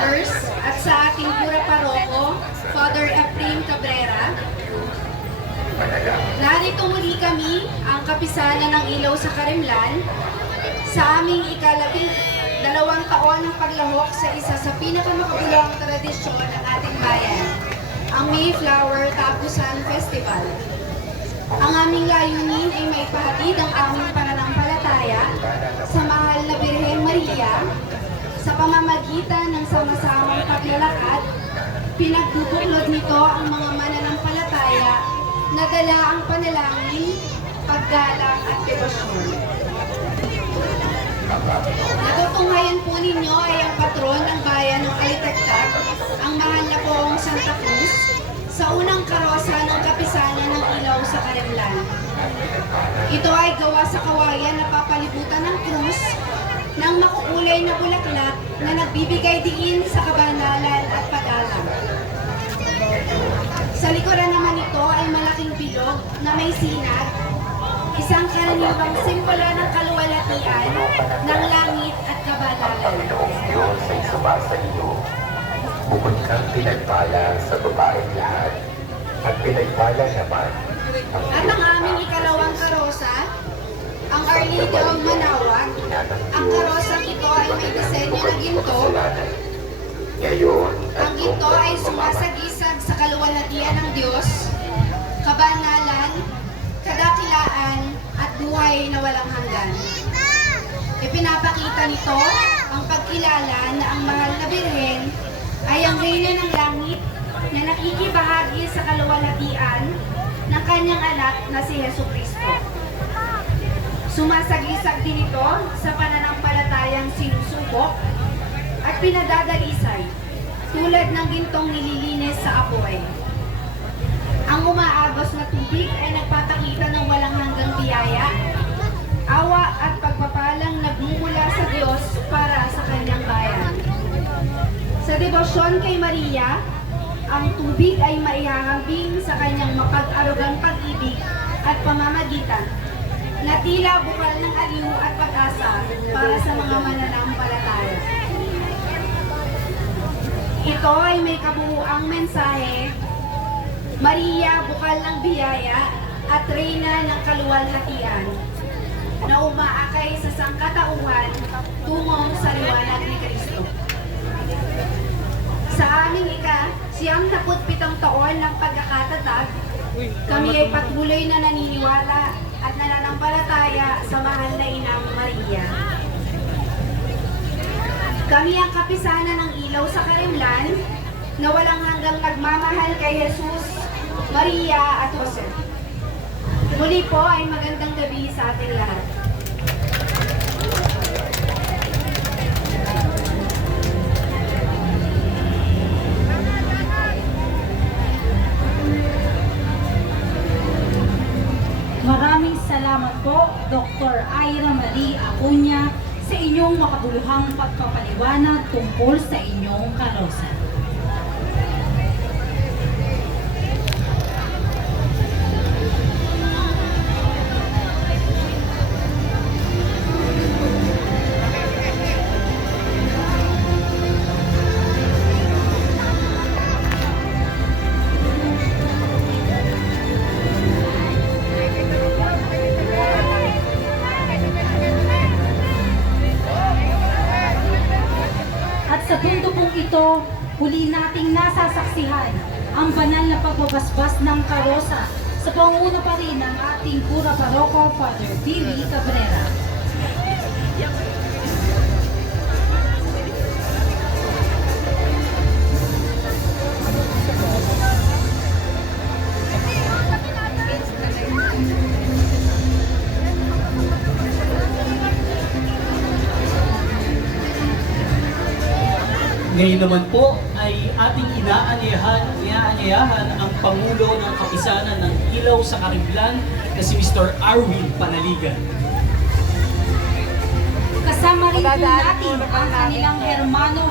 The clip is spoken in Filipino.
members at sa ating pura paroko, Father Efrain Cabrera. Narito muli kami, ang kapisanan ng ilaw sa Karimlan, sa aming ika-12 taon ng paglahok sa isa sa pinakamakabuluhang tradisyon ng ating bayan, ang Mayflower Tapusan Festival. Ang aming layunin ay maipahatid ang aming pananampalataya sa mahal na Birhen Maria sa pamamagitan ng sama-samang paglalakad. Pinagbubuklod nito ang mga mananampalataya na dala ang panalangin, paggalang at debosyon. Natutunghayan po ninyo ay ang patron ng bayan ng Alitagtag, ang mahal na poong Santa Cruz, sa unang karosa ng kapisanan ng ilaw sa Karimlan. Ito ay gawa sa kawayan na papalibutan ng krus ng makukulay na bulaklak na nagbibigay diin sa kabanalan at pag-alam. Sa likuran naman ito ay malaking bilog na may sinag, isang karaniwang simbola ng kaluwalhatian ng langit at kabanalan. Panginoong Diyos ay sumasa iyo. Bukod kang pinagpala sa babaeng lahat, at pinagpala naman At ang aming ikalawang karosa, ang Our Lady of Manaoag. Ang karosang ito ay may disenyo na ginto. Ngayon, Ang ginto ay sumasagisag sa kaluwalhatian ng Diyos, kabanalan, kadakilaan, at buhay na walang hanggan. Ipinapakita nito ang pagkilala na ang mahal na Birhen ay ang reyna ng langit na nakikibahagi sa kaluwalhatian ng kanyang anak na si Jesucristo. Sumasagisag din ito sa pananampalatayang sinusubok at pinadadalisay tulad ng gintong nililinis sa apoy. Ang umaagos na tubig ay nagpapakita ng walang hanggang biyaya, awa at pagpapalang nagmumula sa Diyos para sa kanyang bayan. Sa debosyon kay Maria, ang tubig ay maihahambing sa kanyang mapag-arugang pag-ibig at pamamagitan na tila bukal ng aliw at pag-asa para sa mga mananampalataya. Ito ay may kabuuang mensahe, Maria, bukal ng biyaya at reyna ng kaluwalhatian na umaakay sa sangkatauhan tungo sa liwanag ni Kristo. Sa aming ika-97 taon ng pagkakatatag, kami ay patuloy na naniniwala at nananampalataya sa mahal na Inang Maria. Kami ang kapisanan ng ilaw sa Karimlan na walang hanggang nagmamahal kay Jesus, Maria at Jose. Muli po ay magandang gabi sa ating lahat. Maraming salamat po, Dr. Ira Marie Acuña, sa inyong makabuluhang pagpapaliwanag tungkol sa inyong karosa. Sa mundo pong ito, huli nating nasasaksihan ang banal na pagbabasbas ng karosa sa panguna pa rin ng ating pura paroko, Father Billy Cabrera. Ngayon naman po ay ating inaanyayahan ang Pangulo ng Kapisanan ng Ilaw sa Karimlan na si Mr. Arwin Panaligan. Kasama rin po natin ang kanilang hermano